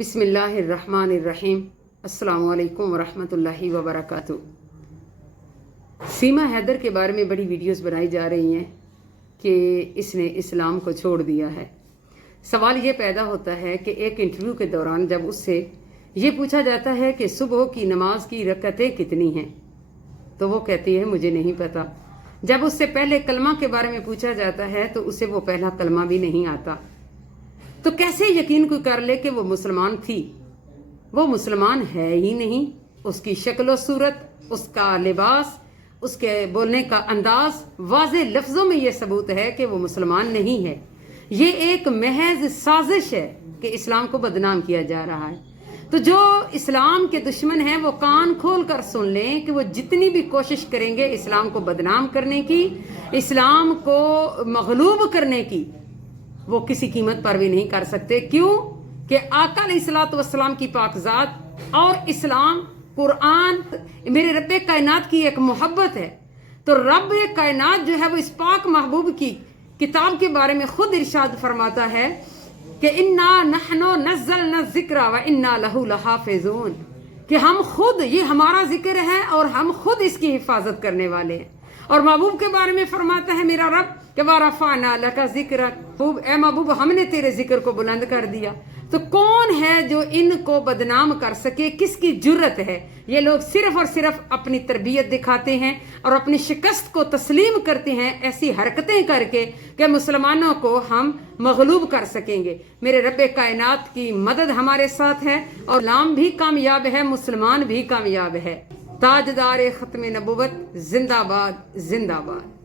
बिस्मिल्लाहिर्रहमानिर्रहीम। अस्सलामु अलैकुम वरहमतुल्लाहि वबरकातुहू। सीमा हैदर के बारे में बड़ी वीडियोस बनाई जा रही हैं कि इसने इस्लाम को छोड़ दिया है। सवाल ये पैदा होता है कि एक इंटरव्यू के दौरान जब उससे ये पूछा जाता है कि सुबह की नमाज की रकअतें कितनी हैं, तो वो कहती है मुझे नहीं पता। जब उससे पहले कलमा के बारे में पूछा जाता है तो उसे वो पहला कलमा भी नहीं आता। तो कैसे यकीन कोई कर ले कि वो मुसलमान थी? वो मुसलमान है ही नहीं। उसकी शक्ल सूरत, उसका लिबास, उसके बोलने का अंदाज वाज़े लफ्जों में ये सबूत है कि वो मुसलमान नहीं है। ये एक महज साजिश है कि इस्लाम को बदनाम किया जा रहा है। तो जो इस्लाम के दुश्मन हैं वो कान खोल कर सुन लें कि वो जितनी भी कोशिश करेंगे इस्लाम को बदनाम करने की, इस्लाम को मगलूब करने की, वो किसी कीमत पर भी नहीं कर सकते। क्यों कि आका अलैहिस्सलातु वस्सलाम की पाकज़ात और इस्लाम, कुरान मेरे रब्बे कायनात की एक मोहब्बत है। तो रब्बे कायनात जो है वो इस पाक महबूब की किताब के बारे में खुद इरशाद फरमाता है कि इन्ना नहनु नज़्ज़लना ज़िक्रा व इन्ना लहू लहाफ़िज़ून, कि हम खुद, ये हमारा जिक्र है और हम खुद इसकी हिफाजत करने वाले हैं। और महबूब के बारे में फरमाता है मेरा रब कि वरफ़अना लका ज़िक्रक, ए महबूब हमने तेरे जिक्र को बुलंद कर दिया। तो कौन है जो इनको बदनाम कर सके? किसकी जुर्रत है? ये लोग सिर्फ और सिर्फ अपनी तरबियत दिखाते हैं और अपनी शिकस्त को तस्लीम करते हैं ऐसी हरकतें करके कि मुसलमानों को हम मगलूब कर सकेंगे। मेरे रब्बे कायनात की मदद हमारे साथ है और इस्लाम भी कामयाब है, मुसलमान भी कामयाब है। ताजदार ख़त्म नबुव्वत जिंदाबाद जिंदाबाद।